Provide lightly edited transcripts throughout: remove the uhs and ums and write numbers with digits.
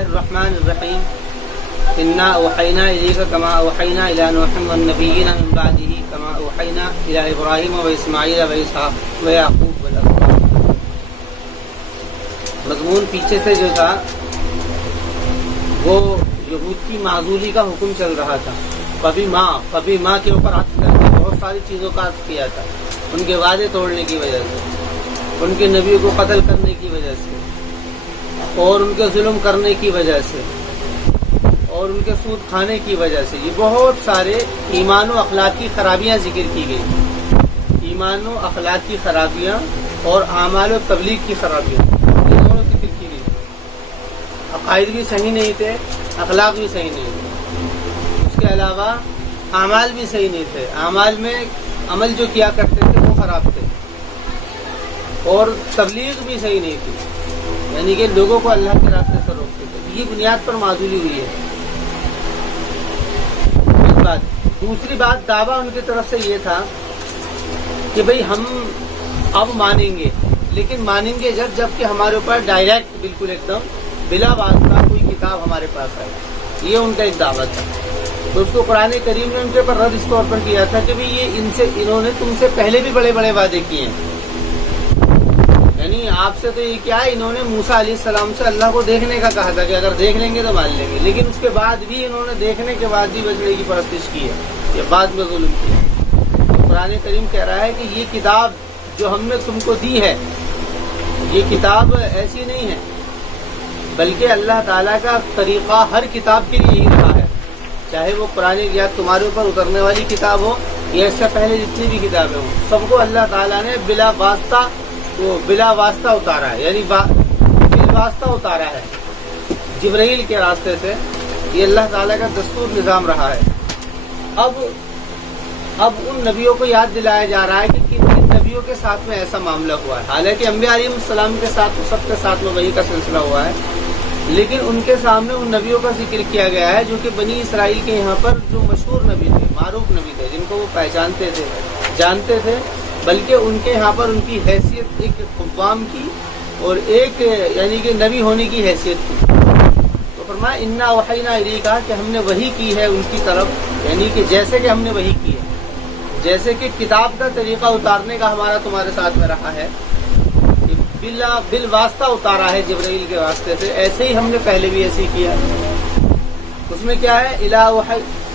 الرحمن الرحیم انا اوحینا الیک کما اوحینا الی نوح والنبیین من بعدہ کما اوحینا الی ابراہیم و اسماعیل و اسحاق و یعقوب والاسباط۔ مضمون پیچھے سے جو تھا وہ یہود کی معزولی کا حکم چل رہا تھا، کبھی ماں کے اوپر عطف کر کے بہت ساری چیزوں کا عطف کیا تھا، ان کے وعدے توڑنے کی وجہ سے، ان کے نبیوں کو قتل کرنے کی وجہ سے، اور ان کے ظلم کرنے کی وجہ سے، اور ان کے سود کھانے کی وجہ سے۔ یہ بہت سارے ایمان و اخلاقی خرابیاں ذکر کی گئی، ایمان و اخلاقی خرابیاں اور اعمال و تبلیغ کی خرابیاں، یہ دونوں ذکر کی گئی۔ عقائد بھی صحیح نہیں تھے، اخلاق بھی صحیح نہیں تھے، اس کے علاوہ اعمال بھی صحیح نہیں تھے، اعمال میں عمل جو کیا کرتے تھے وہ خراب تھے، اور تبلیغ بھی صحیح نہیں تھی، یعنی کہ لوگوں کو اللہ کے راستے سے روکتے تھے۔ یہ بنیاد پر معزولی ہوئی ہے۔ دوسری بات دعویٰ ان کی طرف سے یہ تھا کہ بھئی ہم اب مانیں گے، لیکن مانیں گے جب کہ ہمارے اوپر ڈائریکٹ بالکل ایک دم بلا واسطہ کوئی کتاب ہمارے پاس آئے۔ یہ ان کا ایک دعویٰ تھا، تو اس کو قرآن کریم نے ان کے اوپر رد اس طور پر کیا تھا کہ بھئی یہ انہوں نے تم سے پہلے بھی بڑے بڑے وعدے کیے ہیں، یعنی آپ سے تو یہ کیا ہے، انہوں نے موسیٰ علیہ السلام سے اللہ کو دیکھنے کا کہا تھا کہ اگر دیکھ لیں گے تو مان لیں گے، لیکن اس کے بعد بھی انہوں نے دیکھنے کے بعد بھی بچڑے کی پرستش کی ہے، یہ بعد میں ظلم کیا۔ تو قرآن کریم کہہ رہا ہے کہ یہ کتاب جو ہم نے تم کو دی ہے، یہ کتاب ایسی نہیں ہے، بلکہ اللہ تعالیٰ کا طریقہ ہر کتاب کے لیے یہی رہا ہے، چاہے وہ قرآن یا تمہارے اوپر اترنے والی کتاب ہو یا اس سے پہلے جتنی بھی کتابیں ہوں، سب کو اللہ تعالیٰ نے بلا واسطہ اتارا ہے، یعنی بالواسطہ اتارا ہے جبرائیل کے راستے سے۔ یہ اللہ تعالیٰ کا دستور نظام رہا ہے۔ اب ان نبیوں کو یاد دلایا جا رہا ہے کہ کن کن نبیوں کے ساتھ میں ایسا معاملہ ہوا ہے۔ حالانکہ انبیاء علیہ السلام کے ساتھ سب کے ساتھ میں وحی کا سلسلہ ہوا ہے، لیکن ان کے سامنے ان نبیوں کا ذکر کیا گیا ہے جو کہ بنی اسرائیل کے یہاں پر جو مشہور نبی تھے، معروف نبی تھے، جن کو وہ پہچانتے تھے، جانتے تھے، بلکہ ان کے یہاں پر ان کی حیثیت ایک قوام کی اور ایک یعنی کہ نبی ہونے کی حیثیت تھی۔ تو فرمایا انا اوحینا الیک، کہ ہم نے وحی کی ہے ان کی طرف، یعنی کہ جیسے کہ ہم نے وحی کی ہے، جیسے کہ کتاب کا طریقہ اتارنے کا ہمارا تمہارے ساتھ میں رہا ہے، بالواسطہ اتارا ہے جبرائیل کے واسطے سے، ایسے ہی ہم نے پہلے بھی ایسے ہی کیا ہے۔ اس میں کیا ہے،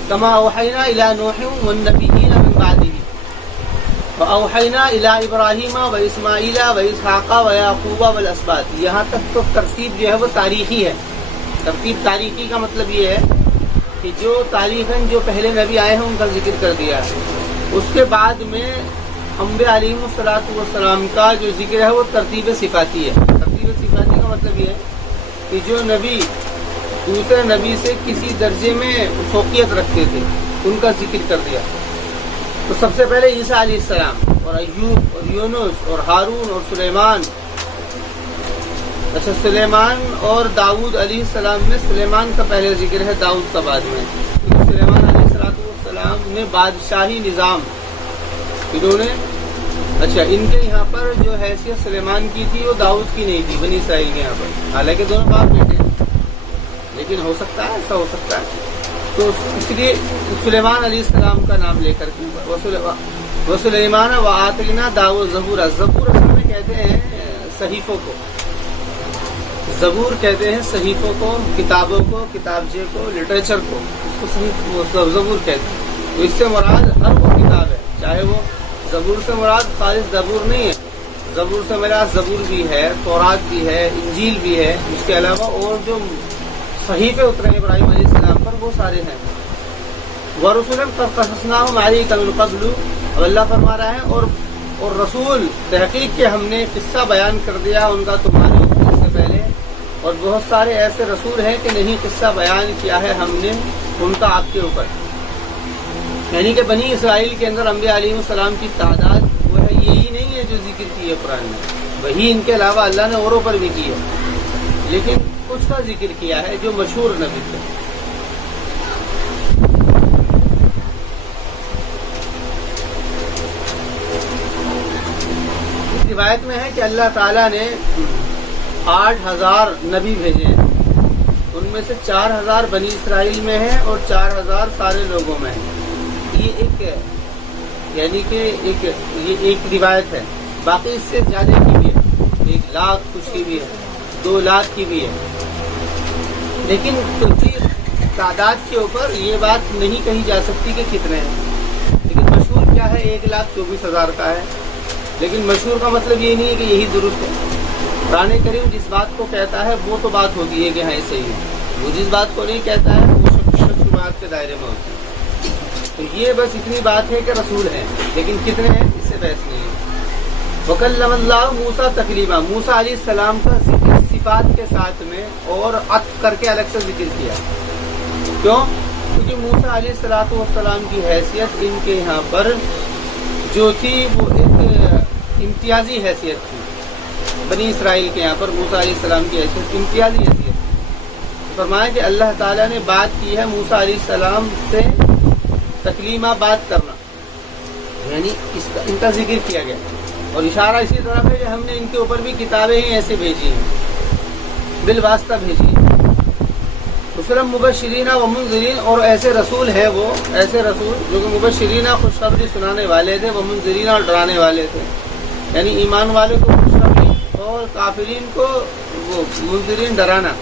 کما اوحینا الی نوح والنبیین من بعدہ وَأَوْحَيْنَا إِلَىٰ إِبْرَاهِيمَ وَإِسْمَاعِيلَ وَإِسْحَاقَ وَيَعْقُوبَ وَالْأَسْبَاطِ۔ یہاں تک تو ترتیب جو ہے وہ تاریخی ہے۔ ترتیب تاریخی کا مطلب یہ ہے کہ جو تاریخاً جو پہلے نبی آئے ہیں ان کا ذکر کر دیا ہے، اس کے بعد میں انبیاء علیہ السلام کا جو ذکر ہے وہ ترتیب صفاتی ہے۔ ترتیب صفاتی کا مطلب یہ ہے کہ جو نبی دوسرے نبی سے کسی درجے میں فوقیت رکھتے تھے ان کا ذکر کر دیا۔ تو سب سے پہلے عیسیٰ علیہ السلام اور ایوب اور یونس اور ہارون اور سلیمان۔ اچھا، سلیمان اور داؤد علیہ السلام میں سلیمان کا پہلے ذکر ہے، داؤد کا بعد میں، کیونکہ سلیمان علیہ السلام نے بادشاہی نظام انہوں نے، اچھا ان کے یہاں پر جو حیثیت سلیمان کی تھی وہ داؤد کی نہیں تھی بنی اسرائیل کے یہاں پر، حالانکہ دونوں باپ بیٹے، لیکن ہو سکتا ہے ایسا ہو سکتا ہے، تو اس لیے سلیمان علیہ السلام کا نام لے کر کے وہ سلیمان و آتینا داؤد زبور۔ زبور اصل میں کہتے ہیں صحیفوں کو، زبور کہتے ہیں صحیفوں کو، کتابوں کو، کتابچے کو، لٹریچر کو، اس کو زبور کہتے ہیں۔ تو اس سے مراد ہر وہ کتاب ہے، چاہے وہ زبور سے مراد خالص زبور نہیں ہے، زبور سے مراد زبور بھی ہے، تورات بھی ہے، انجیل بھی ہے، اس کے علاوہ اور جو صحیفے اترے ہیں ابراہیم علیہ السلام پر وہ سارے ہیں۔ وَرُسُلًا قَدْ قَصَصْنَاهُمْ عَلَيْكَ مِن قَبْلُ، اب اللہ فرما رہا ہے اور رسول تحقیق کے ہم نے قصہ بیان کر دیا ان کا تمہارے اوپر اس سے پہلے، اور بہت سارے ایسے رسول ہیں کہ نہیں قصہ بیان کیا ہے ہم نے ان کا آپ کے اوپر، یعنی کہ بنی اسرائیل کے اندر انبیاء علیہ السلام کی تعداد وہ ہے یہی نہیں ہے جو ذکر کی ہے قرآن میں، وہی ان کے علاوہ اللہ نے اوروں پر بھی کی ہے، لیکن کچھ کا ذکر کیا ہے جو مشہور نبی تھے۔ روایت میں ہے کہ اللہ تعالیٰ نے 8000 نبی بھیجے ہیں، ان میں سے 4000 بنی اسرائیل میں ہیں اور 4000 سارے لوگوں میں ہیں. یہ ایک یعنی کہ یہ ایک روایت ہے. باقی اس سے زیادہ کی بھی ہے, 1 لاکھ کچھ کی بھی ہے, 2 لاکھ کی بھی ہے. لیکن تعداد کے اوپر یہ بات نہیں کہی جا سکتی کہ کتنے ہیں. لیکن مشہور کیا ہے, 1,24,000 کا ہے. لیکن مشہور کا مطلب یہ نہیں ہے کہ یہی درست ہے. قرآن کریم جس بات کو کہتا ہے وہ تو بات ہوتی ہے کہ ہاں صحیح ہے. وہ جس بات کو نہیں کہتا ہے وہ شبہات کے دائرے میں ہوتی ہے. تو یہ بس اتنی بات ہے کہ رسول ہیں, لیکن کتنے ہیں اس سے بحث نہیں ہے. وَكَلَّمَ اللَّهُ مُوسَىٰ تَكْلِيمًا, موسیٰ علیہ السلام کا ذکر صفات کے ساتھ میں اور عطف کر کے الگ سے ذکر کیا. کیوں؟ کیونکہ موسیٰ علیہ السلام کی حیثیت ان کے یہاں پر جو تھی وہ ایک امتیازی حیثیت تھی. بنی اسرائیل کے یہاں پر موسیٰ علیہ السلام کی حیثیت امتیازی حیثیت. فرمایا کہ اللہ تعالیٰ نے بات کی ہے موسیٰ علیہ السلام سے تکلیمہ بات کرنا, یعنی ان کا ذکر کیا گیا. اور اشارہ اسی طرح ہے کہ ہم نے ان کے اوپر بھی کتابیں ہی ایسے بھیجی ہیں, بالواسطہ بھیجی ہیں. رسلا مبشرین و منذرین, اور ایسے رسول ہیں وہ ایسے رسول جو کہ مبشرین خوشخبری سنانے والے تھے, وہ منذرین اور ڈرانے والے تھے. یعنی ایمان والے کو خوشخبری اور کافرین کو وہ منذرین ڈرانا.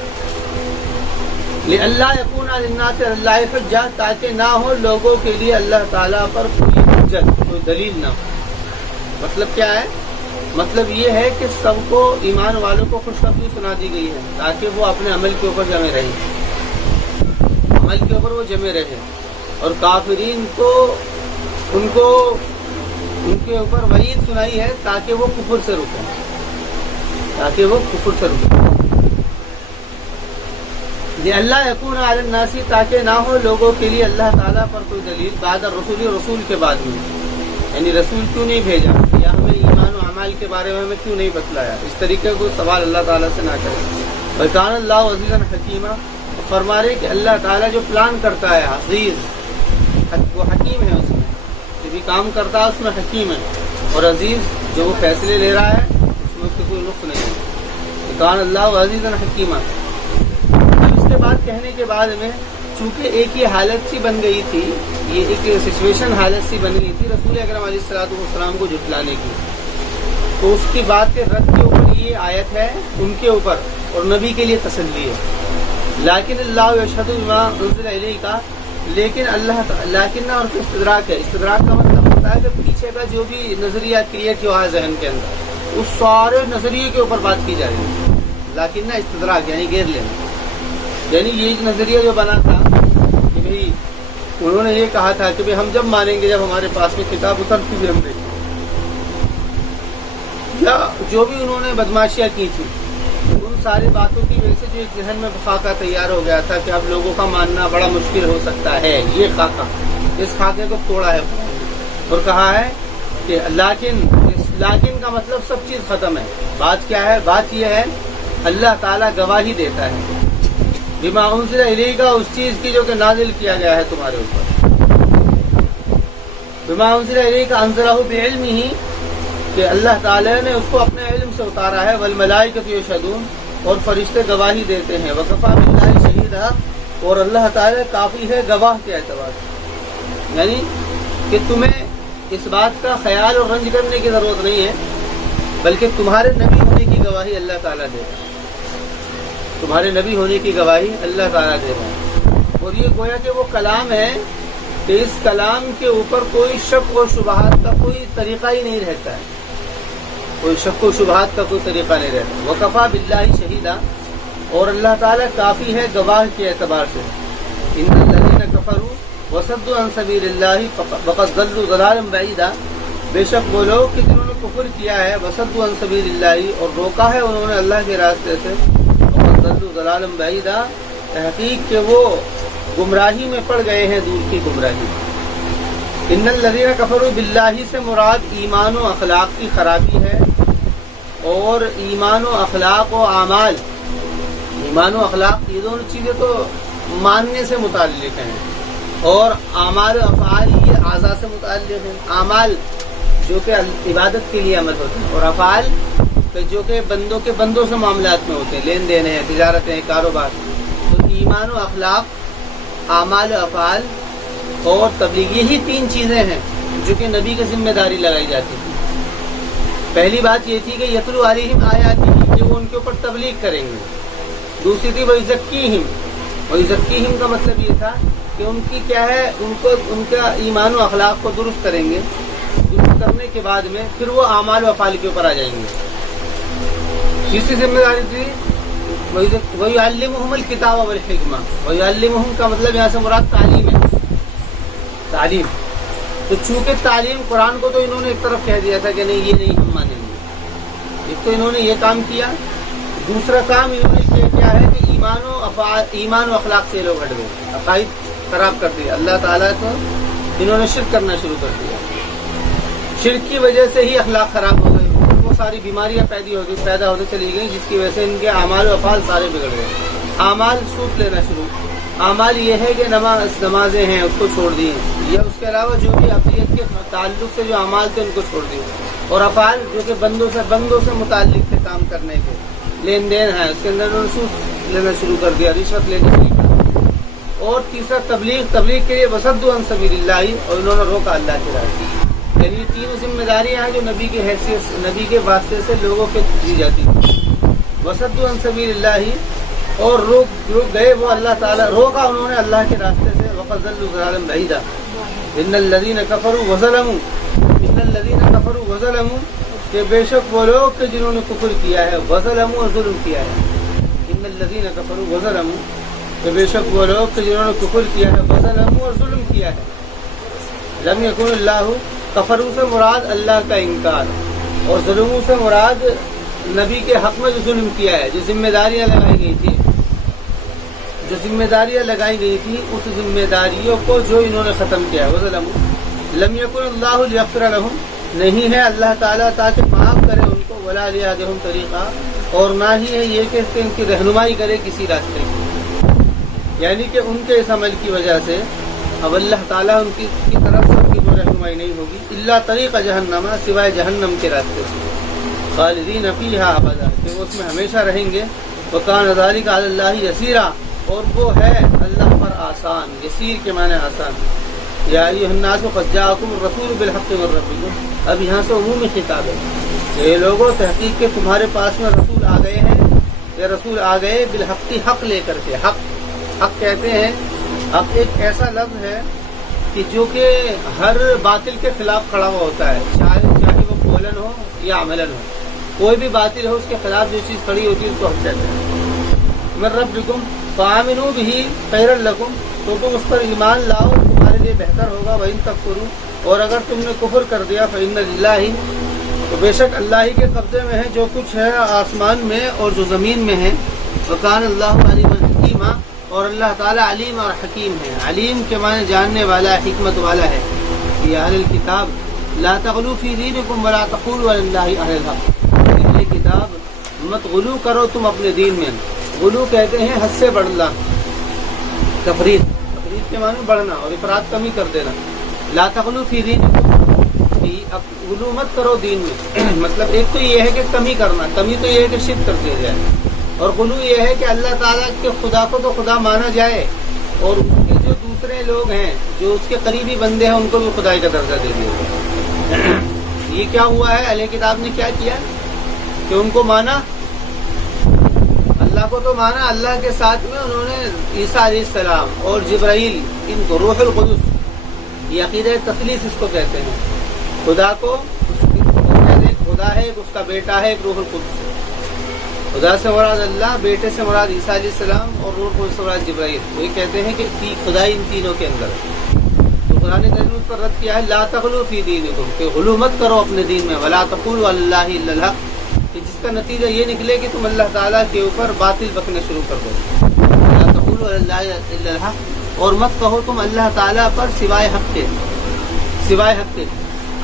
لِأَلَّا يَكُونَ لِلنَّاسِ عَلَى اللَّهِ حُجَّةٌ, تاکہ نہ ہو لوگوں کے لیے اللہ تعالیٰ پر کوئی حجت, کوئی دلیل نہ ہو. مطلب کیا ہے؟ مطلب یہ ہے کہ سب کو ایمان والوں کو خوشخبری سنا دی گئی ہے تاکہ وہ اپنے عمل کے اوپر جمے رہیں, عمل کے اوپر وہ جمے رہے. اور کافرین کو ان کے اوپر وعید سنائی ہے تاکہ وہ کفر سے رکیں, اللہ یکون علی الناس, تاکہ نہ ہو لوگوں کے لیے اللہ تعالیٰ پر کوئی دلیل بعد الرسول, رسول کے بعد میں. یعنی رسول کیوں نہیں بھیجا, یا ہمیں ایمان و اعمال کے بارے میں ہمیں کیوں نہیں بتلایا. اس طریقے کو سوال اللہ تعالیٰ سے نہ کرے. وَكَانَ اللَّهُ عَزِيزًا حَكِيمًا, فرما رہے کہ اللہ تعالیٰ جو پلان کرتا ہے عزیز, وہ حکیم ہے. اس میں جو بھی کام کرتا ہے اس میں حکیم ہے, اور عزیز جو وہ فیصلے لے رہا ہے اس میں اس کے کوئی نقص نہیں ہے. وَكَانَ اللَّهُ عَزِيزًا حَكِيمًا. اس کے بعد کہنے کے بعد میں چونکہ ایک یہ حالت سی بن گئی تھی, یہ ایک سچویشن حالت سی بن گئی تھی رسول اکرم علیہ السلام کو جھٹلانے کی, تو اس کی بات کے رد کے اوپر یہ آیت ہے ان کے اوپر, اور نبی کے لیے تسلی ہے. لیکن اللہ یشہد بما انزل الیک, لیکن اللہ لیکن اور استدراک ہے. استدراک کا مطلب ہوتا ہے کہ پیچھے کا جو بھی نظریہ کریٹ ہوا ہے ذہن کے اندر, اس سارے نظریے کے اوپر بات کی جا رہی ہے. لیکن نہ استدراک یعنی گھیر لینا. یعنی یہ ایک نظریہ جو بنا تھا کہ بھئی انہوں نے یہ کہا تھا کہ بھئی ہم جب مانیں گے جب ہمارے پاس میں کتاب اترتی ہوئی ہم دیکھیں, یا جو بھی انہوں نے بدماشیاں کی تھی ان ساری باتوں کی وجہ سے جو ایک ذہن میں خاکہ تیار ہو گیا تھا کہ اب لوگوں کا ماننا بڑا مشکل ہو سکتا ہے. یہ خاکہ, اس خاکے کو توڑا ہے اور کہا ہے کہ لیکن کا مطلب سب چیز ختم ہے. بات کیا ہے؟ بات یہ ہے اللہ تعالیٰ گواہی دیتا ہے بما انزل الیک, اس چیز کی جو کہ نازل کیا گیا ہے تمہارے اوپر. بما انزل الیک انزلہ بعلمہ, کہ اللہ تعالیٰ نے اس کو اپنے علم سے اتارا ہے. والملائکۃ یشہدون, اور فرشتے گواہی دیتے ہیں. وکفی باللہ شہیدا, اور اللہ تعالیٰ کافی ہے گواہ کے اعتبار سے. یعنی کہ تمہیں اس بات کا خیال اور رنج کرنے کی ضرورت نہیں ہے, بلکہ تمہارے نبی ہونے کی گواہی اللہ تعالیٰ دے گا. تمہارے نبی ہونے کی گواہی اللہ تعالیٰ دے گا. اور یہ گویا کہ وہ کلام ہے کہ اس کلام کے اوپر کوئی شک و شبہات کا کوئی طریقہ ہی نہیں رہتا ہے, کوئی شک و شبہات کا کوئی طریقہ نہیں رہتا. وکفی باللہ شہیدا, اور اللہ تعالیٰ کافی ہے گواہ کے اعتبار سے. ان الذین کفروا وصدوا عن سبیل اللہ فقد ضلوا ضلالا بعیدا, بے شک وہ لوگ کہ جنہوں نے کفر کیا ہے وصدوا عن سبیل اللہ, اور روکا ہے انہوں نے اللہ کے راستے سے, ضلالا بعیدا, تحقیق کہ وہ گمراہی میں پڑ گئے ہیں, دور کی گمراہی. ان الذین کفروا باللہ سے مراد ایمان و اخلاق کی خرابی ہے, اور ایمان و اخلاق و اعمال, ایمان و اخلاق یہ دونوں چیزیں تو ماننے سے متعلق ہیں, اور اعمال و افعال یہ اعضاء سے متعلق ہیں. اعمال جو کہ عبادت کے لیے عمل ہوتے ہیں, اور افعال جو کہ بندوں سے معاملات میں ہوتے ہیں, لین دین ہے, تجارت ہے, کاروبار. تو ایمان و اخلاق، اعمال و افعال اور تبلیغ، یہی 3 چیزیں ہیں جو کہ نبی کی ذمہ داری لگائی جاتی تھی۔ پہلی بات یہ تھی کہ یتلو علیہم آیاتہ، کہ وہ ان کے اوپر تبلیغ کریں گے۔ دوسری تھی ویزکیہم، ویزکیہم کا مطلب یہ تھا کہ ان کی کیا ہے، ان کا ایمان و اخلاق کو درست کریں گے، درست کرنے کے بعد میں پھر وہ اعمال و افعال کے اوپر آ جائیں گے۔ تیسری ذمہ داری تھی وَيُعَلِّمُهُمُ الْكِتَابَ وَالْحِکْمَةَ، وَيُعَلِّمُهُم کا مطلب یہاں سے مراد تعلیم ہے، تعلیم۔ تو چونکہ تعلیم، قرآن کو تو انہوں نے ایک طرف کہہ دیا تھا کہ نہیں یہ نہیں ہم مانیں گے، ایک تو انہوں نے یہ کام کیا، دوسرا کام انہوں نے کیا ہے کہ ایمان و اخلاق سے لوگ ہٹ گئے، عقائد خراب کر دیا، اللہ تعالیٰ کو انہوں نے شرک کرنا شروع کر دیا، شرک کی وجہ سے ہی اخلاق خراب ہو گئے، وہ ساری بیماریاں پیدا ہوتی چلی گئیں، جس کی وجہ سے ان کے اعمال و افعال سارے بگڑ گئے۔ اعمال سوٹ لینا شروع، اعمال یہ ہے کہ نمازیں ہیں اس کو چھوڑ دی، یا اس کے علاوہ جو بھی عقیدت کے تعلق سے جو اعمال تھے ان کو چھوڑ دیے، اور افعال جو کہ بندوں سے متعلق تھے کام کرنے کے، لین دین ہے اس کے اندر انہوں نے سود لینا شروع کر دیا، رشوت لینا شروع کر دیا۔ اور تیسرا تبلیغ کے لیے وصدوا عن سبیل اللہ، اور انہوں نے روکا اللہ کے راستے۔ یعنی یہ 3 ذمہ داریاں ہیں جو نبی کی حیثیت، نبی کے واسطے سے لوگوں کو دی جاتی ہیں۔ وصدوا عن سبیل اللہ، اور روک گئے وہ اللہ تعالیٰ، روکا انہوں نے اللہ کے راستے سے، وَفَضَلُّوا ضَلَالًا بَعِيدًا۔ إِنَّ الَّذِينَ كَفَرُوا وَظَلَمُوا، کہ بے شک وہ لوگ کہ جنہوں نے کفر کیا ہے، وظلموا اور ظلم کیا ہے۔ إِنَّ الَّذِينَ كَفَرُوا وَظَلَمُوا، کہ بے شک وہ لوگ کہ جنہوں نے کفر کیا ہے، وظلموا اور ظلم کیا ہے۔ لم يكن اللہ، کفروا سے مراد اللہ کا انکار، اور ظلموں سے مراد نبی کے حق میں جو ظلم کیا ہے، جو ذمہ داریاں لگائی گئی تھی، اس ذمہ داریوں کو جو انہوں نے ختم کیا ہے، وظلموا۔ لم يكن اللہ لیغفر لهم، نہیں ہے اللہ تعالیٰ تاکہ معاف کرے ان کو، ولا لیہدیہم طریقا، اور نہ ہی ہے یہ کہ ان کی رہنمائی کرے کسی راستے کی، یعنی کہ ان کے اس عمل کی وجہ سے اب اللہ تعالیٰ ان کی طرف سے ان کی کوئی رہنمائی نہیں ہوگی، الا طریق جہنم، سوائے جہنم کے راستے سے، خالدین فیہا ابدا، کہ وہ اس میں ہمیشہ رہیں گے، وکان ذلک علی اللہ یسیرا، اور وہ ہے اللہ پر آسان، یسیر کے معنی آسان۔ یا ایھا الناس قد جاءکم الرسول بالحق من ربکم، اب یہاں سے عمومی خطاب ہے، یہ لوگوں تحقیق کے تمہارے پاس میں رسول آ گئے ہیں، یہ رسول آ گئے بالحق، حق لے کر کے، حق کہتے ہیں، حق ایک ایسا لفظ ہے کہ جو کہ ہر باطل کے خلاف کھڑا ہوا ہوتا ہے، چاہے وہ قولاً ہو یا عملاً ہو، کوئی بھی باطل ہو اس کے خلاف جو چیز کھڑی ہوتی ہے اس کو حق کہتے ہیں۔ من ربکم فآمنوا بہ خیرا لکم، تو تم اس پر ایمان لاؤ تمہارے لیے بہتر ہوگا، وإن تکفروا، اور اگر تم نے کفر کر دیا، فإن للہ، تو بے شک اللہ ہی کے قبضے میں ہے جو کچھ ہے آسمان میں اور جو زمین میں ہے، وکان اللہ علیما حکیما، اور اللہ تعالیٰ علیم اور حکیم ہے۔ علیم کے معنی جاننے والا، حکمت والا ہے۔ یا اہل الکتاب لا تغلوا فی دینکم ولا تقولوا علی اللہ اہل الحق، اہل کتاب مت غلو کرو تم اپنے دین میں، غلو کہتے ہیں حد سے بڑھنا، تفرید کے معنی بڑھنا اور افراد کمی کر دینا۔ لا تغلوا فی دینکم، غلو مت کرو دین میں، مطلب ایک تو یہ ہے کہ کمی کرنا، کمی تو یہ ہے کہ شرک کر دیا جائے، اور غلو یہ ہے کہ اللہ تعالیٰ کے خدا کو تو خدا مانا جائے، اور اس کے جو دوسرے لوگ ہیں جو اس کے قریبی بندے ہیں ان کو بھی خدائی کا درجہ دے دیا جائے۔ یہ کیا ہوا ہے، اہل کتاب نے کیا کیا کہ ان کو مانا، اللہ کو تو مانا، اللہ کے ساتھ میں انہوں نے عیسیٰ علیہ السلام اور جبرائیل، ان کو روح القدس، یہ عقیدہ تثلیث اس کو کہتے ہیں، خدا کو ایک خدا ہے، ایک اس کا بیٹا ہے، ایک روح القدس ہے۔ خدا سے مراد اللہ، بیٹے سے مراد عیسیٰ علیہ السلام، اور روح القدس سے مراد جبرائیل۔ وہی کہتے ہیں کہ خدائی ان تینوں کے اندر ہے۔ تو خدا نے اس پر رد کیا ہے، لا تغلوا فی دینکم، کہ غلو مت کرو اپنے دین میں، ولا تقولوا علی اللہ الا الحق، کہ جس کا نتیجہ یہ نکلے کہ تم اللہ تعالیٰ کے اوپر باطل بکنے شروع کر دو۔ لا تقولوا علی اللہ الا الحق، اور مت کہو تم اللہ تعالیٰ پر سوائے حق کے، سوائے حق کے۔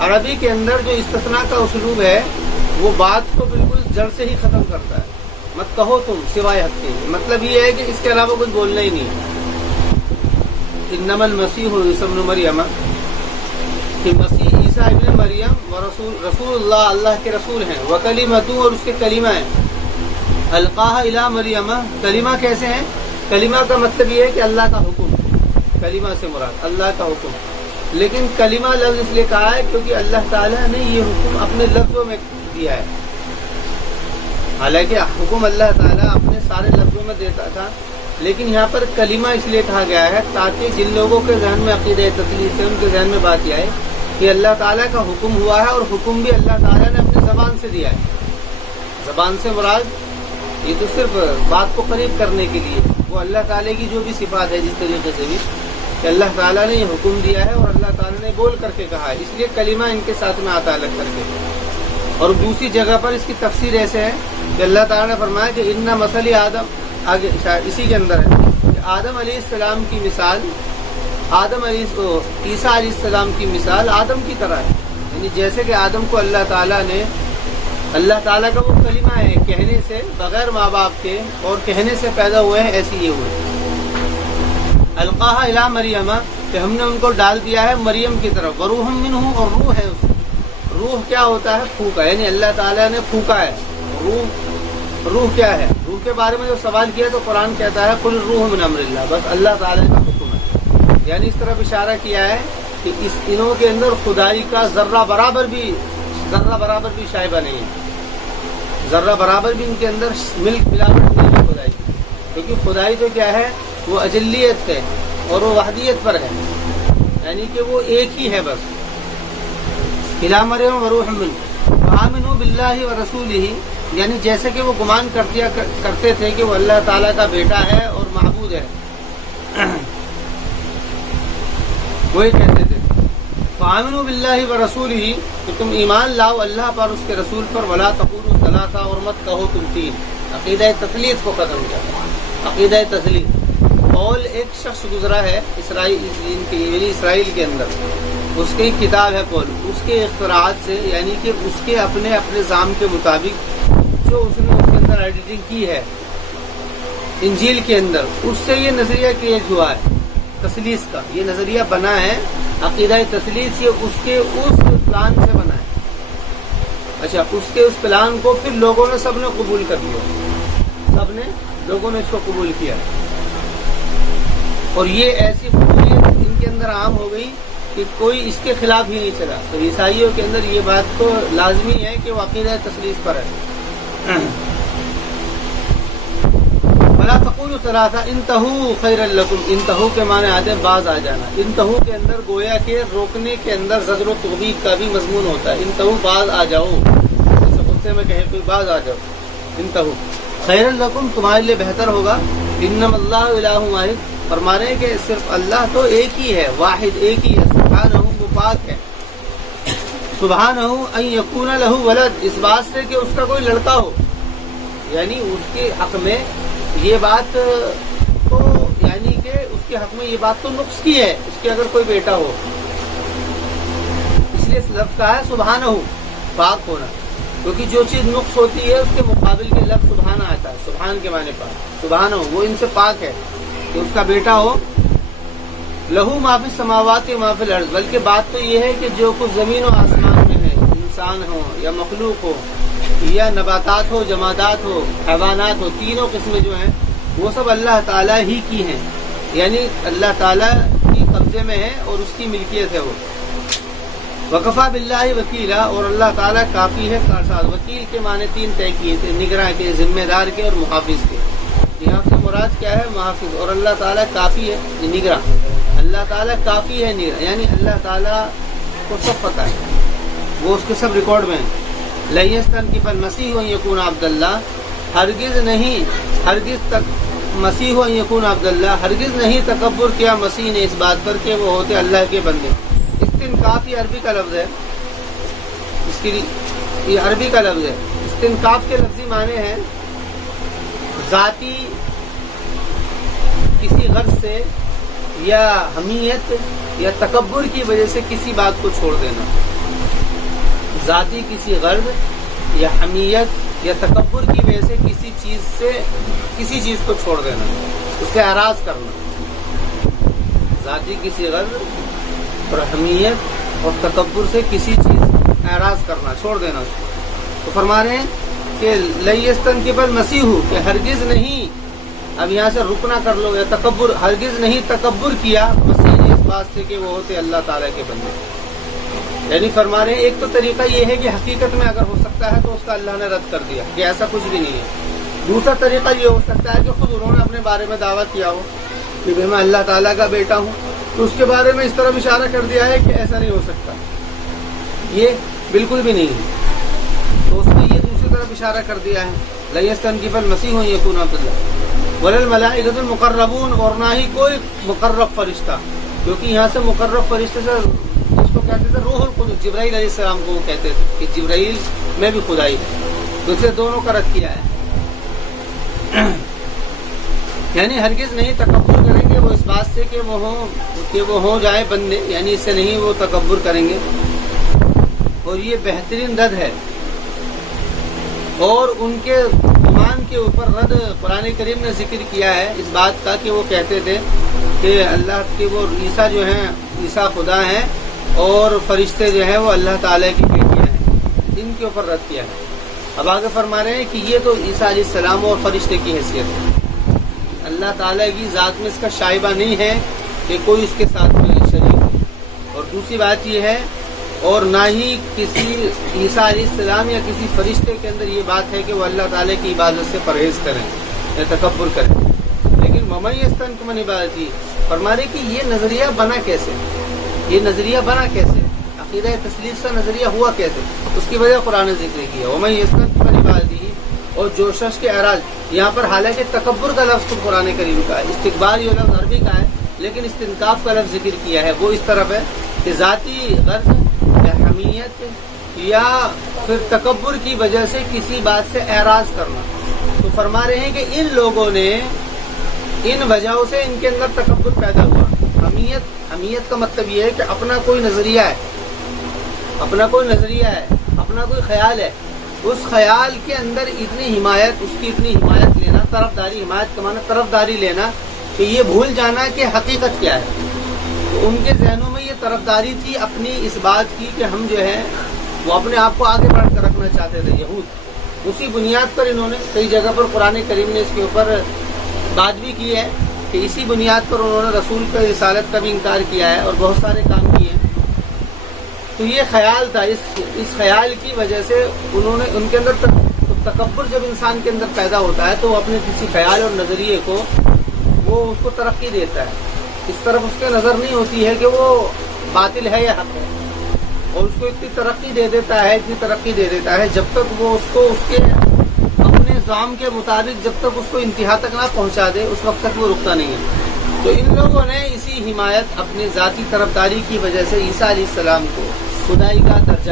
عربی کے اندر جو استثناء کا اسلوب ہے وہ بات کو بالکل جڑ سے ہی ختم کرتا ہے، مت کہو تم سوائے حق کے، مطلب یہ ہے کہ اس کے علاوہ کچھ بولنا ہی نہیں۔ انما المسیح عیسی ابن مریم، کہ مسیح عیسیٰ ابن مریم و رسول اللہ، اللہ کے رسول ہیں، وکلمتہ، اور اس کے کلمہ ہیں، القاہ الی مریم، کلمہ کیسے ہیں کلمہ کا مطلب یہ ہے کہ اللہ کا حکم، کلمہ سے مراد اللہ کا حکم. لیکن کلمہ لفظ اس لیے کہا ہے کیونکہ اللہ تعالیٰ نے یہ حکم اپنے لفظوں میں دیا ہے. حالانکہ حکم اللہ تعالیٰ اپنے سارے لفظوں میں دیتا تھا، لیکن یہاں پر کلمہ اس لیے کہا گیا ہے تاکہ جن لوگوں کے ذہن میں عقیدہ تثلیث ہے ان کے ذہن میں بات یہ ہے کہ اللہ تعالیٰ کا حکم ہوا ہے، اور حکم بھی اللہ تعالیٰ نے اپنی زبان سے دیا ہے. زبان سے مراد یہ تو صرف بات کو قریب کرنے کے لیے، وہ اللہ تعالیٰ کی جو بھی صفات ہے جس طریقے سے بھی کہ اللہ تعالیٰ نے یہ حکم دیا ہے اور اللہ تعالیٰ نے بول کر کے کہا ہے، اس لیے کلمہ ان کے ساتھ میں آتا الگ کر کے. اور دوسری جگہ پر اس کی تفسیر ایسے ہے کہ اللہ تعالیٰ نے فرمایا کہ ان مثل آدم، آگے اسی کے اندر ہے کہ آدم علیہ السلام کی مثال، عیسیٰ علیہ السلام کی مثال آدم کی طرح ہے. یعنی جیسے کہ آدم کو اللہ تعالیٰ کا وہ کلمہ ہے کہنے سے، بغیر ماں باپ کے اور کہنے سے پیدا ہوئے ہیں، ایسے یہ ہوئے. القاها الی مریم، کہ ہم نے ان کو ڈال دیا ہے مریم کی طرف، وروح منہ، اور روح ہے اس. روح کیا ہوتا ہے؟ پھونکا، یعنی اللہ تعالیٰ نے پھونکا ہے. روح کیا ہے؟ روح کے بارے میں جو سوال کیا تو قرآن کہتا ہے قل روح من امر اللہ، بس اللہ تعالیٰ کا حکم ہے. یعنی اس طرف اشارہ کیا ہے کہ انہوں کے اندر خدائی کا ذرہ برابر بھی شائبہ نہیں ہے، ذرہ برابر بھی ان کے اندر ملاوٹ نہیں ہے خدائی کی. کیونکہ خدائی تو کیا ہے؟ وہ اجلیت ہے اور وہ وحدیت پر ہے، یعنی کہ وہ ایک ہی ہے بس. الی مریم وروح منہ وآمنوا باللہ ورسولہ، یعنی جیسے کہ وہ گمان کرتے تھے کہ وہ اللہ تعالیٰ کا بیٹا ہے اور معبود ہے، وہی کہتے تھے. فآمنوا باللہ ورسولہ، کہ تم ایمان لاؤ اللہ پر، اس کے رسول پر. ولا تقولوا ثلاثہ، اور مت کہو تم تین. عقیدہ تثلیث کو ختم کیا، عقیدہ تثلیث. قول ایک شخص گزرا ہے اسرائیل کے اندر، اس کی کتاب ہے قول، اس کے اختراعات سے، یعنی کہ اس کے اپنے زام کے مطابق جو اس نے اس کے اندر ایڈیٹنگ کی ہے انجیل کے اندر، اس سے یہ نظریہ کریٹ ہوا ہے تثلیث کا. یہ نظریہ بنا ہے عقیدہ تثلیث، یہ اس پلان سے بنا ہے. اچھا، اس پلان کو پھر لوگوں نے سب نے قبول کر لیا، لوگوں نے اس کو قبول کیا، اور یہ ایسی قبولیت ان کے اندر عام ہو گئی کہ کوئی اس کے خلاف ہی نہیں چلا. تو عیسائیوں کے اندر یہ بات تو لازمی ہے کہ وہ عقیدہ تثلیث پر ہے. ولا تقولوا ثلاثہ انتہوا خیرا لکم، انتہوا کے معنی آتے ہیں باز آ جانا. انتہوا کے اندر گویا کہ روکنے کے اندر زجر و تغیب کا بھی مضمون ہوتا ہے. انتہوا باز آ جاؤ، جیسے غصے میں کہے کوئی باز آ جاؤ. انتہوا خیرا لکم، تمہارے لیے بہتر ہوگا. انما اللہ الہ واحد، فرما رہے ہیں کہ صرف اللہ تو ایک ہی ہے، واحد ایک ہی ہے. سبحانہ، وہ پاک ہے. سبحانہ ان یکون لہ ولد، اس بات سے کہ اس کا کوئی لڑکا ہو، یعنی اس کے حق میں یہ بات تو، یعنی کہ اس کے حق میں یہ بات تو نقص کی ہے، اس کے اگر کوئی بیٹا ہو. اس لیے لفظ کہا ہے سبحانہ، پاک ہونا، کیونکہ جو چیز نقص ہوتی ہے اس کے مقابل کے لفظ سبحانہ آتا ہے. سبحان کے معنی پاک، سبحانہ وہ ان سے پاک ہے کہ اس کا بیٹا ہو. لہو ما فی السماوات و ما فی الارض، بلکہ بات تو یہ ہے کہ جو کچھ زمین و آسمان میں ہے، انسان ہو یا مخلوق ہو یا نباتات ہو، جمادات ہو، حیوانات ہو، تینوں قسمیں جو ہیں وہ سب اللہ تعالیٰ ہی کی ہیں، یعنی اللہ تعالیٰ کی قبضے میں ہے اور اس کی ملکیت ہے وہ. وکفا باللہ وکیلا، اور اللہ تعالیٰ کافی ہے کارساز. وکیل کے معنی تین طے کیے تھے، نگراں کے، ذمہ دار کے اور محافظ کے. یہاں سے مراد کیا ہے؟ محافظ. اور اللہ تعالیٰ کافی ہے نگراں، اللہ تعالیٰ کافی ہے نگراں، یعنی اللہ تعالیٰ کو سب پتہ ہے، وہ اس کے سب ریکارڈ میں ہیں. لن یستنکف المسیح ان یکون عبد اللہ، ہرگز تک مسیح ان یکون عبد اللہ، ہرگز نہیں تکبر کیا مسیح نے اس بات پر کہ وہ ہوتے اللہ کے بندے. استنکاف یہ عربی کا لفظ ہے، اس کی یہ عربی کا لفظ ہے. استنکاف کے لفظی معنی ہے ذاتی کسی غرض سے یا حمیت یا تکبر کی وجہ سے کسی بات کو چھوڑ دینا. ذاتی کسی غرض یا حمیت یا تکبر کی وجہ سے کسی چیز کو چھوڑ دینا، اس سے اعراض کرنا. ذاتی کسی غرض اور حمیت اور تکبر سے کسی چیز اعراض کرنا، چھوڑ دینا اس کو. تو فرما رہے ہیں کہ لن یستنکف المسیح، کہ ہرگز نہیں اب یہاں سے رکنا کر لو، یا تکبر ہرگز نہیں تکبر کیا مسیح نے اس بات سے کہ وہ ہوتے اللہ تعالیٰ کے بندے. یعنی فرما رہے ہیں ایک تو طریقہ یہ ہے کہ حقیقت میں اگر ہو سکتا ہے تو اس کا اللہ نے رد کر دیا کہ ایسا کچھ بھی نہیں ہے. دوسرا طریقہ یہ ہو سکتا ہے کہ خود انہوں نے اپنے بارے میں دعویٰ کیا ہو کہ میں اللہ تعالیٰ کا بیٹا ہوں، تو اس کے بارے میں اس طرح اشارہ کر دیا ہے کہ ایسا نہیں ہو سکتا، یہ بالکل بھی نہیں ہے. تو اس نے یہ دوسری طرف اشارہ کر دیا ہے لن یستنکف المسیح یکون عبد اللہ ولا الملائکۃ المقربون، اور نہ ہی کوئی مقرب فرشتہ، کیونکہ یہاں سے مقرب فرشتے سے اس کو کہتے تھے روح القدس، جبرائیل علیہ السلام کو وہ کہتے تھے کہ جبرائیل میں بھی خدائی ہے، تو اسے دونوں کا رد کیا ہے. یعنی ہرگز نہیں تکبر کریں گے وہ اس بات سے کہ وہ ہو جائے بندے، یعنی اس سے نہیں وہ تکبر کریں گے. اور یہ بہترین رد ہے، اور ان کے گمان کے اوپر رد قرآن کریم نے ذکر کیا ہے اس بات کا کہ وہ کہتے تھے کہ اللہ کے وہ عیسیٰ جو ہیں عیسیٰ خدا ہیں اور فرشتے جو ہیں وہ اللہ تعالیٰ کی بیٹیاں ہیں، ان کے اوپر رد کیا ہے. اب آگے فرما رہے ہیں کہ یہ تو عیسیٰ علیہ السلام اور فرشتے کی حیثیت ہے، اللہ تعالیٰ کی ذات میں اس کا شائبہ نہیں ہے کہ کوئی اس کے ساتھ میں شریک ہو. اور دوسری بات یہ ہے، اور نہ ہی کسی عیسیٰ علیہ السلام یا کسی فرشتے کے اندر یہ بات ہے کہ وہ اللہ تعالیٰ کی عبادت سے پرہیز کریں یا تکبر کریں. لیکن ممن یستنکف من عبادتی، فرما رہے کہ یہ نظریہ بنا کیسے، یہ نظریہ بنا کیسے، عقیدہ تثلیث کا نظریہ ہوا کیسے، اس کی وجہ قرآن نے ذکر کیا ومن یستنکف من عبادتی. اور جو شخص کے اعراض، یہاں پر حالانکہ تکبر کا لفظ قرآن کریم کا ہے، استکبار یہ لفظ عربی کا ہے، لیکن استنکاف کا لفظ ذکر کیا ہے، وہ اس طرف ہے کہ ذاتی غرض یا حمیت یا پھر تکبر کی وجہ سے کسی بات سے اعراض کرنا. تو فرما رہے ہیں کہ ان لوگوں نے ان وجہوں سے ان کے اندر تکبر پیدا ہوا. حمیت کا مطلب یہ ہے کہ اپنا کوئی نظریہ ہے، اپنا کوئی خیال ہے، اس خیال کے اندر اتنی حمایت، اس کی اتنی حمایت لینا، طرفداری، حمایت کا معنی طرفداری لینا، کہ یہ بھول جانا کہ حقیقت کیا ہے. تو ان کے ذہنوں میں یہ طرفداری تھی اپنی اس بات کی کہ ہم جو ہے وہ اپنے آپ کو آگے بڑھ کر رکھنا چاہتے تھے یہود. اسی بنیاد پر انہوں نے کئی جگہ پر قرآن کریم نے اس کے اوپر بات بھی کی ہے کہ اسی بنیاد پر انہوں نے رسول کا رسالت کا بھی انکار کیا ہے اور بہت سارے کام کیے ہیں. تو یہ خیال تھا، اس خیال کی وجہ سے انہوں نے ان کے اندر تکبر جب انسان کے اندر پیدا ہوتا ہے تو وہ اپنے کسی خیال اور نظریے کو وہ اس کو ترقی دیتا ہے، اس طرف اس کے نظر نہیں ہوتی ہے کہ وہ باطل ہے یا حق ہے، اور اس کو اتنی ترقی دے دیتا ہے جب تک وہ اس کو اس کے اپنے نظام کے مطابق جب تک اس کو انتہا تک نہ پہنچا دے اس وقت تک وہ رکتا نہیں ہے. تو ان لوگوں نے اسی حمایت اپنی ذاتی طرفداری کی وجہ سے عیسیٰ علیہ السلام کو خدائی کا درجہ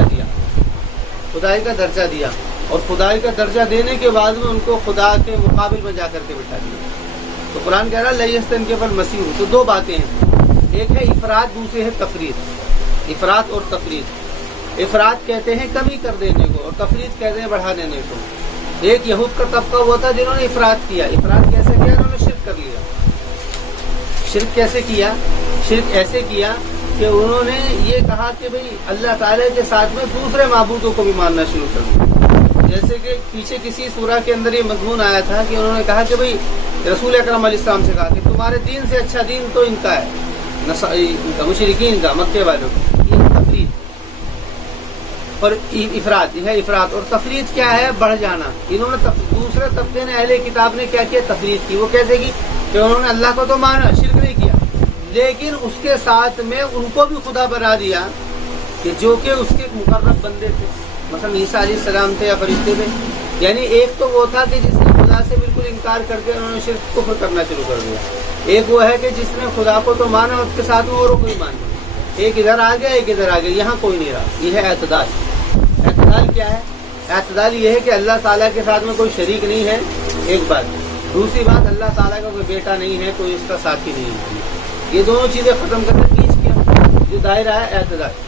دیا اور خدائی کا درجہ دینے کے بعد میں ان کو خدا کے مقابل میں جا کر کے بٹھا دیا. تو قرآن کہہ رہا ہے لن یستنکف المسیح. تو دو باتیں ہیں، ایک ہے افراد، دوسری ہے تفرید. افراد اور تفرید، افراد کہتے ہیں کمی کر دینے کو اور تفرید کہتے ہیں بڑھا دینے کو. ایک یہود کا طبقہ ہوا تھا جنہوں نے افراد کیا. افراد کیسے کیا؟ انہوں نے شرک کر لیا. شرک کیسے کیا؟ شرک ایسے کیا کہ انہوں نے یہ کہا کہ بھئی اللہ تعالیٰ کے ساتھ میں دوسرے معبودوں کو بھی ماننا شروع کر دیا. جیسے کہ پیچھے کسی سورہ کے اندر یہ مضمون آیا تھا کہ انہوں نے کہا کہ بھئی رسول اکرم علیہ السلام سے کہا کہ تمہارے دین سے اچھا دین تو ان کا ہے، مشرکین کا، مکے والوں کا. یہ تفرید اور افراد، یہ ہے افراد. اور تفرید کیا ہے؟ بڑھ جانا. انہوں نے دوسرے طبقے نے، اہل کتاب نے کیا کیا؟ تفرید کی. وہ کیسے کی کہ انہوں نے اللہ کو تو مانا، شرک نہیں کیا، لیکن اس کے ساتھ میں ان کو بھی خدا بنا دیا کہ جو کہ اس کے مقرب بندے تھے، مثلا عیسیٰ علیہ السلام تھے یا فرشتے تھے. یعنی ایک تو وہ تھا کہ جس نے خدا سے بالکل انکار کر کے انہوں نے شرک کفر کرنا شروع کر دیا. ایک وہ ہے کہ جس نے خدا کو تو مانا اس کے ساتھ میں اور کوئی مانا. ایک ادھر آ گیا، ایک ادھر آ گیا، یہاں کوئی نہیں رہا. یہ ہے اعتدال. اعتدال کیا ہے؟ اعتدال یہ ہے کہ اللہ تعالیٰ کے ساتھ میں کوئی شریک نہیں ہے، ایک بات. دوسری بات، اللہ تعالیٰ کا کوئی بیٹا نہیں ہے، کوئی اس کا ساتھی نہیں ہے. یہ دونوں چیزیں ختم کر کے بیچ کیا جو دائرہ ہے اعتدال.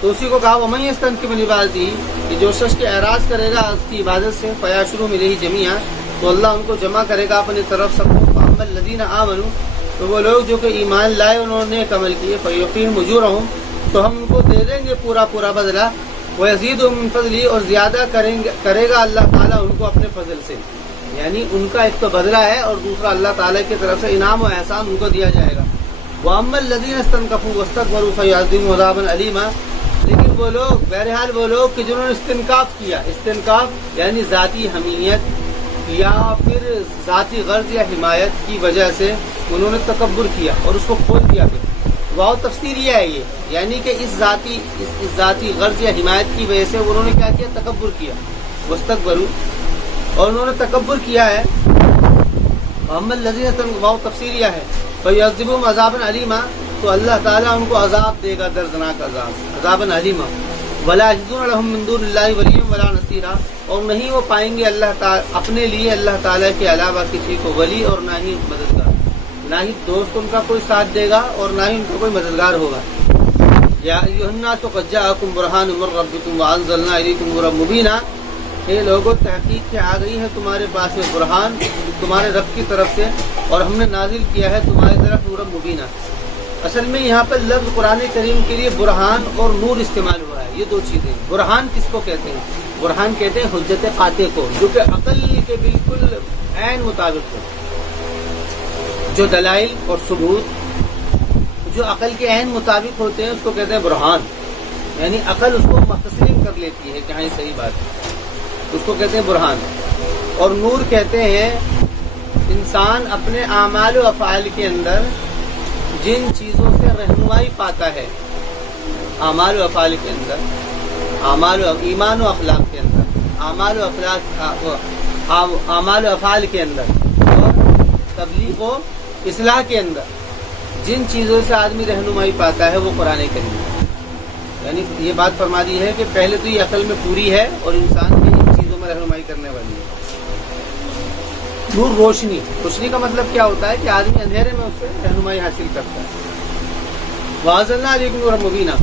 تو اسی کو کہا ومن یستنکف من عبادتی، کہ جو شخص کے اعراض کرے گا اس کی عبادت سے فیحشرهم الیہ جمیعا، تو اللہ ان کو جمع کرے گا اپنی طرف سب کو. فاما الذین آمنوا، تو وہ لوگ جو کہ ایمان لائے انہوں نے نیک عمل کیے، فیوفیہم اجورہم، تو ہم ان کو دے دیں گے پورا بدلہ. ویزیدہم من فضلہ، اور زیادہ کرے گا اللہ تعالیٰ ان کو اپنے فضل سے. یعنی ان کا ایک تو بدلہ ہے اور دوسرا اللہ تعالیٰ کی طرف سے انعام و احسان ان کو دیا جائے گا. وَأَمَّا الَّذِينَ اسْتَنكَفُوا وَاسْتَكْبَرُوا فَيُعَذِّبُهُمْ عَذَابًا أَلِيمًا. لیکن وہ لوگ بہرحال وہ لوگ کہ جنہوں نے استنکاف کیا، استنکاف یعنی ذاتی حمیت یا پھر ذاتی غرض یا حمایت کی وجہ سے انہوں نے تکبر کیا اور اس کو کھول دیا. پھر واو تفسیر یہ ہے، یہ یعنی کہ اس ذاتی غرض یا حمایت کی وجہ سے انہوں نے کیا کیا؟ تکبر کیا. واستکبروا، اور انہوں نے تکبر کیا ہے. وَأَمَّا الَّذِينَ اسْتَنكَفُوا، واو تفسیر یہ ہے. فَيُعَذِّبُهُمْ عَذَابًا أَلِيمًا، تو اللہ تعالیٰ ان کو عذاب دے گا، دردناک عذاب، عذابًا أَلِيمًا. وَلَا يَجِدُونَ لَهُم مِّن دُونِ اللَّهِ وَلِيًّا وَلَا نَصِيرًا، اور نہیں وہ پائیں گے اللہ تعالیٰ اپنے لیے اللہ تعالیٰ کے علاوہ کسی کو ولی اور نہ ہی مددگار، نہ ہی دوست ان کا کوئی ساتھ دے گا اور نہ ہی ان کا کوئی مددگار ہوگا. یا ایھا الناس قد جاءکم برہان من ربکم وانزلنا الیکم نورا مبینا، اے لوگوں تحقیق کہ آ گئی ہے تمہارے پاس میں برہان تمہارے رب کی طرف سے، اور ہم نے نازل کیا ہے تمہاری طرف نورا مبینہ. اصل میں یہاں پر لفظ قرآن کریم کے لیے برہان اور نور استعمال ہوا ہے. یہ دو چیزیں. برہان کس کو کہتے ہیں؟ برہان کہتے ہیں حجت قاطع کو، جو کہ عقل کے بالکل عین مطابق ہو. جو دلائل اور ثبوت جو عقل کے عین مطابق ہوتے ہیں اس کو کہتے ہیں برہان، یعنی عقل اس کو تسلیم کر لیتی ہے کہ ہاں یہ صحیح بات ہے، اس کو کہتے ہیں برہان. اور نور کہتے ہیں انسان اپنے اعمال و افعال کے اندر جن چیزوں سے رہنمائی پاتا ہے، اعمال و افعال کے اندر، ایمان و اخلاق کے اندر، اعمال و افعال کے اندر، اور تبلیغ و اصلاح کے اندر جن چیزوں سے آدمی رہنمائی پاتا ہے وہ قرآن کریم ہے. یعنی یہ بات فرما دی ہے کہ پہلے تو یہ عقل میں پوری ہے اور انسان کی ان چیزوں میں رہنمائی کرنے والی ہے. نور روشنی، روشنی کا مطلب کیا ہوتا ہے کہ آدمی اندھیرے میں اس سے رہنمائی حاصل کرتا ہے. وَأَنزَلْنَا عَلَيْكُمْ نُورًا مُبِينًا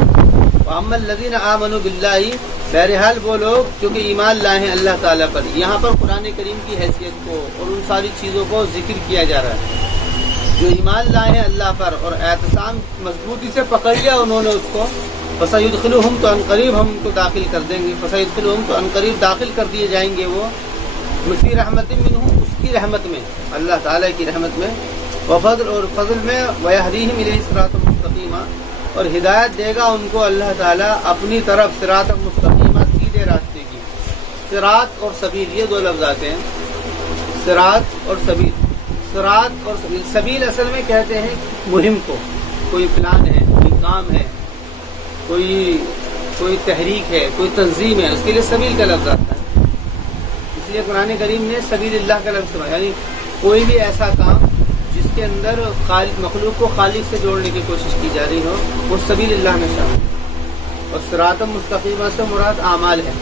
وَأَمَّا الَّذِينَ آمَنُوا بِاللَّهِ، بہرحال وہ لوگ جو کہ ایمان لائے ہیں اللہ تعالیٰ پر. یہاں پر قرآن کریم کی حیثیت کو اور ان ساری چیزوں کو ذکر کیا جا رہا ہے. جو ایمان لائے ہیں اللہ پر اور اعتصام مضبوطی سے پکڑ لیا انہوں نے اس کو، فَسَيُدْخِلُهُمْ، تو عنقریب ہم ان کو داخل کر دیں گے. فَسَيُدْخِلُهُمْ، تو عنقریب داخل کر دیے جائیں گے وہ، فِي رحمت منہ، اس کی رحمت میں، اللہ تعالیٰ کی رحمت میں، وفضل، اور فضل میں، وَيَهْدِيهِمْ إِلَيْهِ صِرَاطًا مُسْتَقِيمًا، اور ہدایت دے گا ان کو اللہ تعالیٰ اپنی طرف صراط مستقیمہ، سیدھے راستے کی. صراط اور سبیل یہ دو لفظ آتے ہیں، صراط اور سبیل. صراط اور سبیل، سبیل اصل میں کہتے ہیں مہم کو، کوئی پلان ہے، کوئی کام ہے، کوئی تحریک ہے، کوئی تنظیم ہے، اس کے لیے سبیل کا لفظ آتا ہے. اس لیے قرآن کریم نے سبیل اللہ کا لفظ سنا، یعنی کوئی بھی ایسا کام جس کے اندر مخلوق کو خالق سے جوڑنے کی کوشش کی جا رہی ہو وہ سبیل اللہ میں شامل ہے. اور صراط مستقیمہ سے مراد اعمال ہے،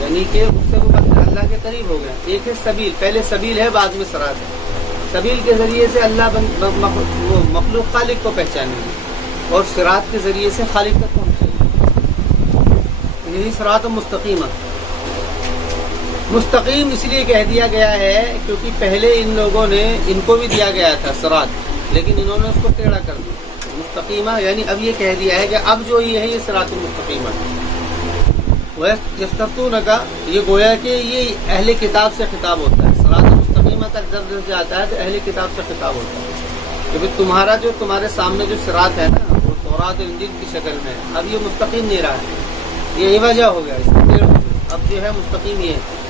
یعنی کہ اس سے وہ اللہ کے قریب ہو گیا. ایک ہے سبیل، پہلے سبیل ہے بعد میں صراط ہے. سبیل کے ذریعے سے اللہ مخلوق خالق کو پہچانے گی اور صراط کے ذریعے سے خالق تک پہنچے گی. یہی صراط مستقیمہ. مستقیم اس لیے کہہ دیا گیا ہے کیونکہ پہلے ان لوگوں نے، ان کو بھی دیا گیا تھا صراط، لیکن انہوں نے اس کو ٹیڑھا کر دیا. مستقیمہ یعنی اب یہ کہہ دیا ہے کہ اب جو یہ ہے یہ صراط مستقیمہ. یستفتونک، یہ گویا کہ یہ اہل کتاب سے خطاب ہوتا ہے. صراط مستقیمہ تک جب جاتا ہے تو اہل کتاب سے خطاب ہوتا ہے کہ تمہارا جو تمہارے سامنے جو صراط ہے نا وہ تورات اور انجیل کی شکل میں، اب یہ مستقیم نہیں رہا ہے، یہ وجہ ہو گیا، اس کا ٹیڑھ ہو گیا. اب جو ہے مستقیم یہ ہے.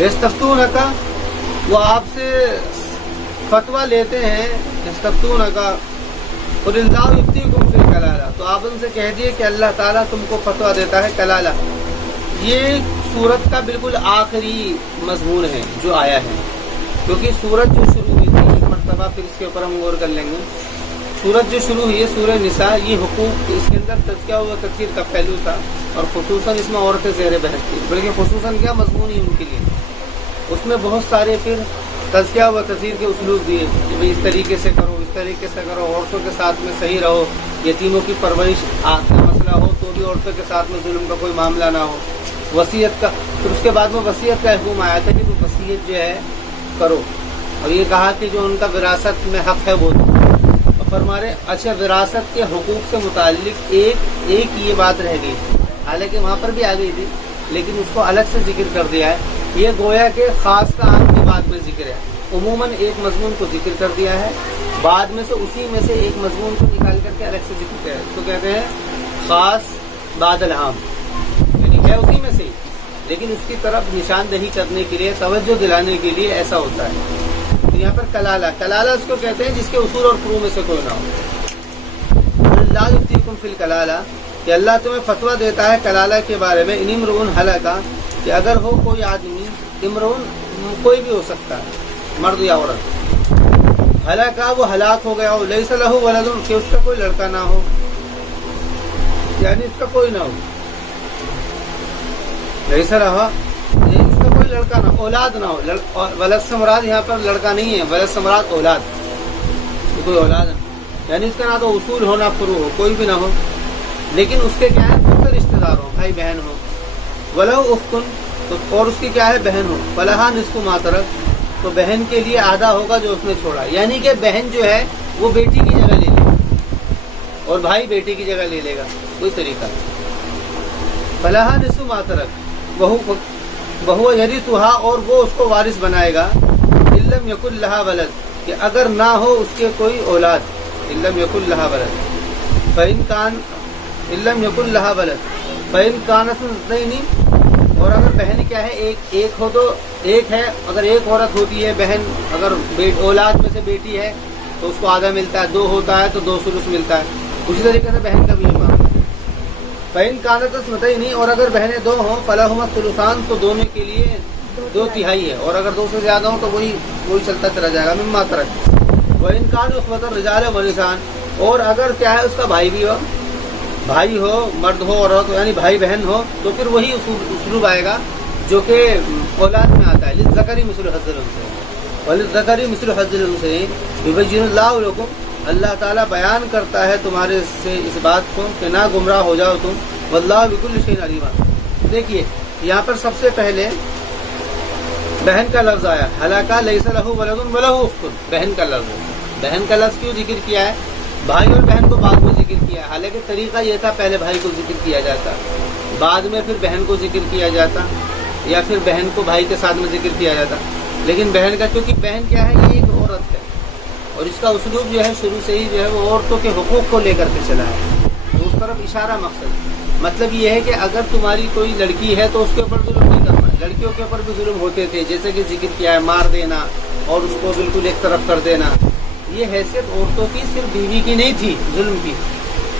یستفتونک، وہ آپ سے فتویٰ لیتے ہیں. یستفتونک قل اللہ یفتیکم فی الکلالہ، تو آپ ان سے کہہ دیے کہ اللہ تعالیٰ تم کو فتویٰ دیتا ہے کلالہ. یہ سورت کا بالکل آخری مضمون ہے جو آیا ہے، کیونکہ سورت جو شروع ہوئی تھی، ایک مرتبہ پھر اس کے اوپر ہم غور کر لیں گے. سورت جو شروع ہوئی ہے سورہ نساء، یہ حقوق، اس کے اندر تذکیہ و تذکیر کا پہلو تھا، اور خصوصاً اس میں عورتیں زیر بحث تھی، بلکہ خصوصاً کیا مضمون ہی ان کے لیے. اس میں بہت سارے پھر تذکیہ و تذکیر کے اسلوب دیے کہ بھئی اس طریقے سے کرو، اس طریقے سے کرو، عورتوں کے ساتھ میں صحیح رہو، یتیموں کی پرورش کا مسئلہ ہو تو بھی عورتوں کے ساتھ میں ظلم کا کوئی معاملہ نہ ہو. وصیت کا، پھر اس کے بعد میں وصیت کا حکم آیا تھا کہ وہ وصیت جو ہے کرو، اور یہ کہا کہ جو ان کا وراثت میں حق ہے وہ دو. اور فرما رہے اچھا وراثت کے حقوق سے متعلق ایک یہ بات رہ گئی تھی، حالانکہ وہاں پر بھی آ گئی تھی لیکن اس کو الگ سے ذکر کر دیا ہے یہ گویا کہ خاص کا عام کے بعد میں ذکر ہے. عموماً ایک مضمون کو ذکر کر دیا ہے، بعد میں سے اسی میں سے ایک مضمون کو نکال کر کے الگ سے ذکر کیا ہے. اس کو کہتے ہیں خاص بعد العام، یعنی ہے اسی میں سے ہی لیکن اس کی طرف نشاندہی کرنے کے لیے، توجہ دلانے کے لیے ایسا ہوتا ہے. تو یہاں پر کلالہ اس کو کہتے ہیں جس کے اصول اور فروع میں سے کوئی نہ ہو. لا یفتیکم فی الکلالہ، کہ اللہ تمہیں فتویٰ دیتا ہے کلالہ کے بارے میں. ان امرؤ ہلکا، کہ اگر ہو کوئی آدمی، امرؤ کوئی بھی ہو سکتا ہے، مرد یا عورت، ہلاکا وہ ہلاک ہو گیا ہو، لیس لہ ولد، کہ اس کا کوئی لڑکا نہ ہو، یعنی اس کا کوئی نہ ہو، لیس لہ، اس کا کوئی لڑکا نہ ہو، اولاد نہ ہو. ولد سے مراد یہاں پر لڑکا نہیں ہے، ولد سے مراد اولاد، اس کو کوئی اولاد ہے، یعنی اس کا نہ تو اصول ہو نہ فروع ہو، کوئی بھی نہ ہو، لیکن اس کے کیا ہے رشتہ دار ہو، بھائی بہن ہو. ولو اختن، اور اس کی کیا ہے بہن ہو. فلہا نصف ما ترک، تو بہن کے لیے آدھا ہوگا جو اس نے چھوڑا، یعنی کہ بہن جو ہے وہ بیٹی کی جگہ لے لے گا اور بھائی بیٹی کی جگہ لے لے گا، کوئی طریقہ. فلہا نصف ما ترک وہو یرثھا، اور وہ اس کو وارث بنائے گا. ان لم یکن لہا ولد، کہ اگر نہ ہو اس کے کوئی اولاد. ان لم یکن لہا ولد فإن کان، ان لم یکن لہا ولد فإن کانت اثنتین، اور اگر بہن کیا ہے ایک ہو تو ایک ہے، اگر ایک عورت ہوتی ہے بہن، اگر اولاد میں سے بیٹی ہے تو اس کو آدھا ملتا ہے، دو ہوتا ہے تو 2 ثلث ملتا ہے. اسی طریقے سے بہن کا بھی یہ معاملہ. فإن کانت اثنتین، اور اگر بہنیں 2 ہوں، فلہما الثلثان، تو دونوں کے لیے 2 تہائی ہے، اور اگر 2 سے زیادہ ہوں تو وہی چلتا چلا جائے گا. مما ترک. وإن کانوا اخوة الرجال ورثان، اور اگر کیا ہے اس کا بھائی بھی ہو، بھائی ہو، مرد ہو عورت ہو، یعنی بھائی بہن ہو، تو پھر وہی اسلوب آئے گا جو کہ اولاد میں آتا ہے. للذکر مثل حظ الانثیین، وللذکر مثل حظ الانثیین یبین اللہ لکم، اللہ تعالیٰ بیان کرتا ہے تمہارے سے اس بات کو کہ نہ گمراہ ہو جاؤ تم. واللہ بکل شیء علیم. دیکھیے یہاں پر سب سے پہلے بہن کا لفظ آیا، ہلاکا لیس لہ ولد ولہ اخت، بہن کا لفظ کیوں ذکر کیا ہے؟ بھائی اور بہن کو بعد میں ذکر کیا ہے، حالانکہ طریقہ یہ تھا پہلے بھائی کو ذکر کیا جاتا، بعد میں پھر بہن کو ذکر کیا جاتا، یا پھر بہن کو بھائی کے ساتھ میں ذکر کیا جاتا. لیکن بہن کا، کیونکہ بہن کیا ہے، یہ ایک عورت ہے، اور اس کا اسلوب جو ہے شروع سے ہی جو ہے وہ عورتوں کے حقوق کو لے کر کے چلا ہے. تو اس طرف اشارہ مطلب یہ ہے کہ اگر تمہاری کوئی لڑکی ہے تو اس کے اوپر ظلم نہیں کرنا. لڑکیوں کے اوپر بھی ظلم ہوتے تھے، جیسے کہ ذکر کیا ہے، مار دینا اور اس کو بالکل ایک طرف کر دینا. یہ حیثیت عورتوں کی صرف بیوی کی نہیں تھی، ظلم کی.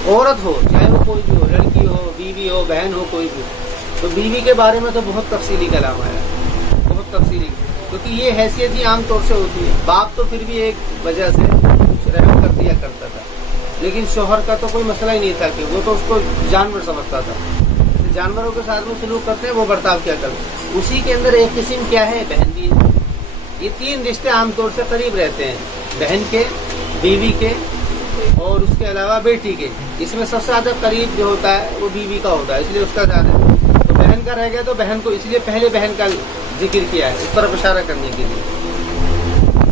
عورت ہو چاہے وہ کوئی بھی ہو، لڑکی ہو، بیوی ہو، بہن ہو، کوئی بھی ہو. تو بیوی کے بارے میں تو بہت تفصیلی کلام آیا، بہت تفصیلی، کیونکہ یہ حیثیت ہی عام طور سے ہوتی ہے. باپ تو پھر بھی ایک وجہ سے کچھ رحم کر دیا کرتا تھا، لیکن شوہر کا تو کوئی مسئلہ ہی نہیں تھا کہ وہ تو اس کو جانور سمجھتا تھا. جانوروں کے ساتھ میں سلوک کرتے ہیں وہ برتاؤ کیا کرتے ہیں. اسی کے اندر ایک قسم کیا ہے، بہن بھی ہے. یہ 3 رشتے عام طور سے قریب رہتے ہیں، بہن کے، بیوی کے اور اس کے علاوہ بیٹی کے. اس میں سب سے زیادہ قریب جو ہوتا ہے وہ بیوی کا ہوتا ہے، اس لیے اس کا زیادہ. تو بہن کا رہ گیا تو بہن کو اس لیے پہلے بہن کا ذکر کیا ہے، اس طرف اشارہ کرنے کے لیے.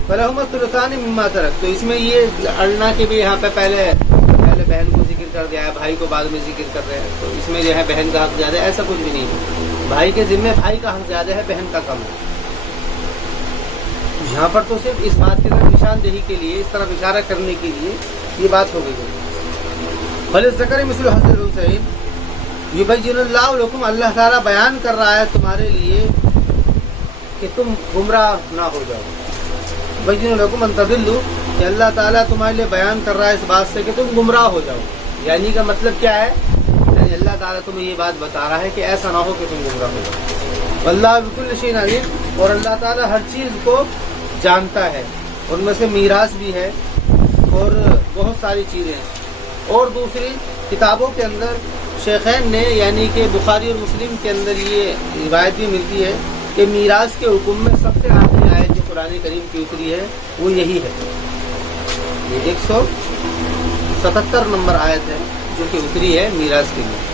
فلہما الثلثان مما ترک، تو اس میں یہ اڑنا کے بھی یہاں پہ پہلے بہن کو ذکر کر دیا ہے، بھائی کو بعد میں ذکر کر رہے ہیں. تو اس میں جو ہے بہن کا حق زیادہ ہے، ایسا کچھ بھی نہیں ہے. بھائی کے ذمہ بھائی کا حق زیادہ ہے، بہن کا کم ہے. یہاں پر تو صرف اس بات کی طرف نشاندہی کے لیے، اس طرف اشارہ کرنے کے لیے یہ بات ہو گئی ہے. وللذکر مثل حظ الانثیین یبین اللہ لکم، اللہ تعالیٰ بیان کر رہا ہے تمہارے لیے کہ تم گمراہ نہ ہو جاؤ. یبین لکم ان تضلوا، کہ اللہ تعالیٰ تمہارے لیے بیان کر رہا ہے اس بات سے کہ تم گمراہ ہو جاؤ. یعنی کا مطلب کیا ہے؟ یعنی اللہ تعالیٰ تمہیں یہ بات بتا رہا ہے کہ ایسا نہ ہو کہ تم گمراہ ہو جاؤ. واللہ بکل شیء علیم، اور اللہ تعالیٰ ہر چیز کو جانتا ہے. ان میں سے میراث بھی ہے اور بہت ساری چیزیں ہیں. اور دوسری کتابوں کے اندر شیخین نے، یعنی کہ بخاری اور مسلم کے اندر یہ روایت بھی ملتی ہے کہ میراث کے حکم میں سب سے آخری آیت جو قرآن کریم کی اتری ہے وہ یہی ہے. یہ 177 نمبر آیت ہے جو کہ اتری ہے میراث کے لیے.